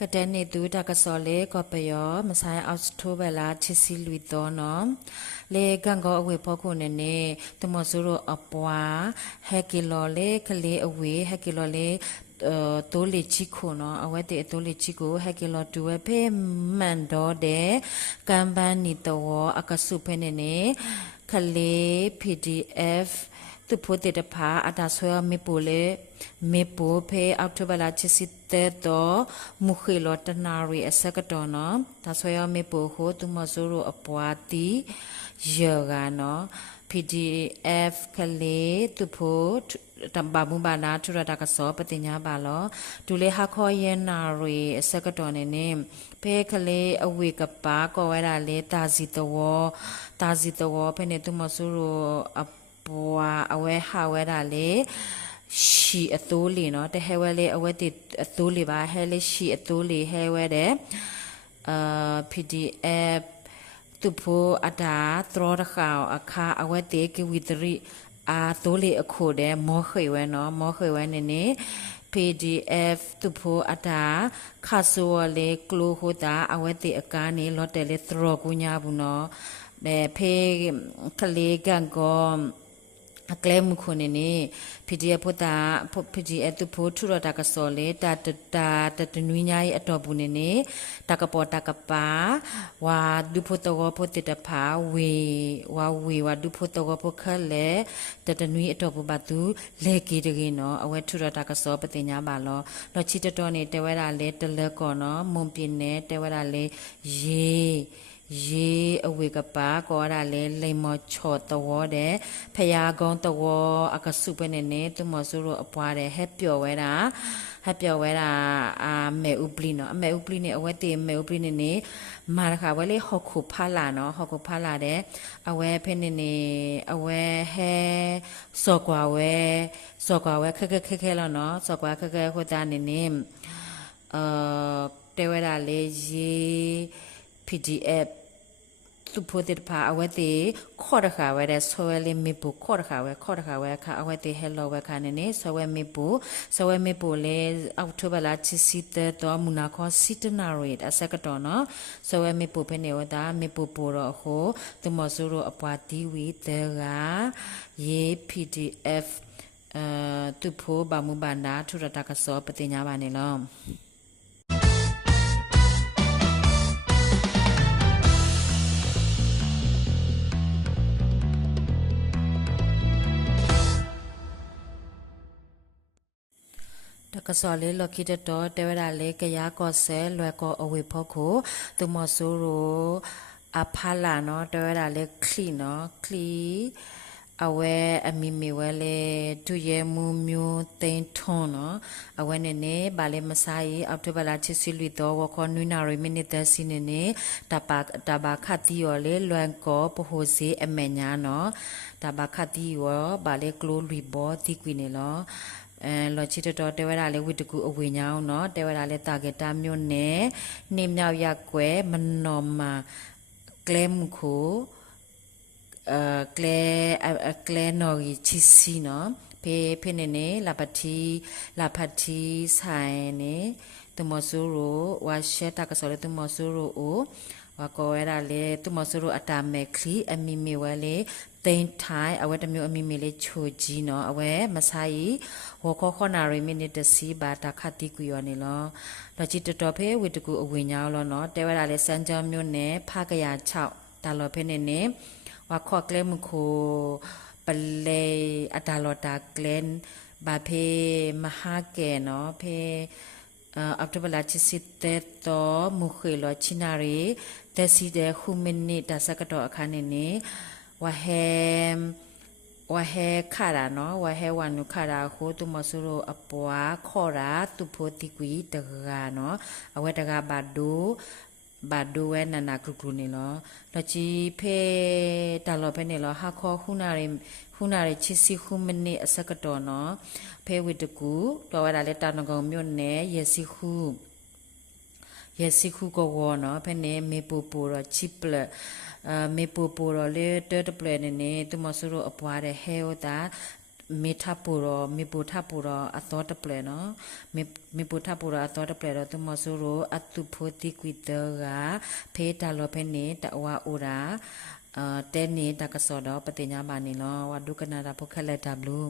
ก็ได้ในดูดากสอเลก็ไปยอมาใช้เอาสทูเวลาที่สิลุยตัวเนาะเลกันก็เอาไว้พอคนเนี่ยตัวมสุรอปวาเฮกิโลเลคเลเอาไว้เฮกิโลเลตัวเลจิโคเนาะเอาไว้แต่ตัวเลจิโกเฮกิโลตัวเพ่มันดอเดกันบานิตัวอากาสุเพเนี่ยคเล PDFตุโพเตตพาอาตาสวยไม่ปูเลไม่ปูเพออักทบลาชิสิเตโตมุขิลอตนารีเอสกตอนอตาสวยไม่ปูโหตุมาซูรุอปวาติเยกานอ PDF คเลตุโพตำบาบุบานาทุรดากสอปฏิญญาบาลอดูเลฮาคอเยนารีเอสกตอนเนเพคเลอเวกปาก็เวลาเลตาซิตวเพเนตุมาซูรุอปัวเอาไว้หาไว้ได้เลยชีอตูลีเนาะแต่ให้ไว้เลยเอาไว้ติดอตูลีบ้าให้เลยชีอตูลีให้ไว้เด้PDF ตุโพอาดาตรอข่าวอาคาเอาไว้เตกิวิตรีอาตูลีอโคเดมอเคยไว้เนาะมอเคยไว้เนี่ย PDF ตุโพอาดาคาสัวเลกลูโฮตาเอาไว้ติอาการนี้ลอตเตอรี่ตรอกุญญาบุเนาะแต่เพคเลกันก็အကလဲမှုခုနေနေ PDF ဖုတာ PDF သူဖို့ထူရတာကစောလေတာတနွိညာရဲ့အတော်ဘူးနေနေတာကပေါ်တာကပါဝါဒုဖို့တော့ဖို့တတဖာဝါဒုဖို့တော့ဖို့ခလဲတနွိအတော်ဘူးပါသူလေကေတကေနော်အဝဲထူရတာကစောပတိညာပါလောတော့ချီတတော်နေတဲဝဲတာလေတလက်ကောနော်မွန်ပြင်းနေတဲဝဲတာလေရေအဝေကပါကောရလေလိမ္မောချောတဝတဲ့ဖယားကုန်းတဝအကစုပဲနေသူမဆူရအပွားတဲ့ဟက်ပြော်ဝဲတာအာမဲဥပလီနော်အမဲဥပလီနေအဝဲတေမဲဥပလီနေမာရခဝဲလေဟော့ခုဖာလာနော်ဟော့ခုဖာလာတဲ့အဝဲဖဲနေအဝဲဟဲစောကွာဝဲခက်လောနော်စောကွာခက်ဟိုတာနေတဲဝဲတာလေရေ PDF ตุโพติพาเอาไว้ตีข้อตะขาไว้ได้สวยเลยมีปูข้อตะขาไว้ค่ะเอาไว้ตีเฮลโลไว้ค่ะเนี่ยสวยมีปูเลยเอาทุบลาชิสิเตตัวมุนาคอสิตนารีดอาศัยกันต่อเนาะสวยมีปูเป็นเนวดามีปูรอโหตุมสุรุอปาติวิเตระเย PDF ตุโพบามุบานดาทุรตากสอปฏิญญาบานี่ล้อตกสอเลลอคิดตอเตวดาเลกยากอเซลวยกออเวพอโคตุมอซูโรอาพาลาเนาะเตวดาเลคลีเนาะคลีအဝဲအမီမီဝဲလေသူရဲမူမျိုးတိန်ထွန်းနော်အဝဲနေနေဗာလေမဆိုင်အောက်တိုဘာလချစ်စီလူတော့ဝခေါ်နွိနာရီမိနစ်သက်စီနေနေတဘာခတ်တီရောလေလွန်ကောပဟိုစီအမေညာနော်တဘာခတ်တီရောဗာလေကလိုလူဘောတီကွီနေလောလောချီတော်တဲဝရလေဝိတကူအဝေညောင်းနော်တဲဝရလေတာဂက်တာမျိုးနဲ့နေမြောက်ရက်ွယ်မနော်မာကလဲမှုခိုကလဲနော်ချီစီနော်ဖေနေလာပတိဆိုင်နေတမဆူရိုဝါရှက်တာကစောလေတမဆူရိုအိုဝါကောရလေတမဆူရိုအတာမဲခလီအမီမီဝဲလေတိန်ထိုင်အဝဲတမျိုးအမီမီလေးချိုကြီးနော်အဝဲမဆိုင်ဝခေါ်ခေါနာရီမိနစ်တစီဘာတာခတိကွေရောနေလောလချီတော်ဖေဝိတကူအဝေညာလောနော်တဲဝရလေစန်ကြောမျိုးနဲ့ဖကရ6တာလောဖေနေဝါခေါ်ကလဲမခိုပလေအတာလောတာကလန်ဘာဖေမဟာကေနော်ဖေအောက်တိုဘာလချစ်တဲ့တော့မူခေလောချီနာရီတစီတဲ့ခုမိနစ်တစကတော့အခါနေဝဟဲခါရာနော်ဝဟဲဝနုခါရာခိုတုမဆူရိုအပွားခေါ်ရာသူဖိုတိကွီတကာနော်အဝဲတကာဘာဒိုဝဲနနာကုကုနေလောလချီဖေတာလောဖဲနေလောဟာခေါ်ခုနာရီချစ်စီခုမနိအစကတော့နော်ဖေဝိတကူတော်ဝဲတာလေတာနကုံမြို့နယ်ရစီခုကောဝနော်ဖဲနေမေပူပူရချစ်ပလမေပူပူရလေတပလနေနေသူမဆူရအပွားတဲ့ဟဲဝတာ မေထပူရောမေပူထပူရောအသောတပလဲနော်မေပူထပူရောအသောတပလဲတော့သူမဆိုးရောအတုဖို့တိကွီတကဖေးတလောဖဲနေတဝါအိုရာတဲနေတကစောတော့ပတိညာမနေလောဝဒုကနာတာဖုခက်လက်တာဘလူး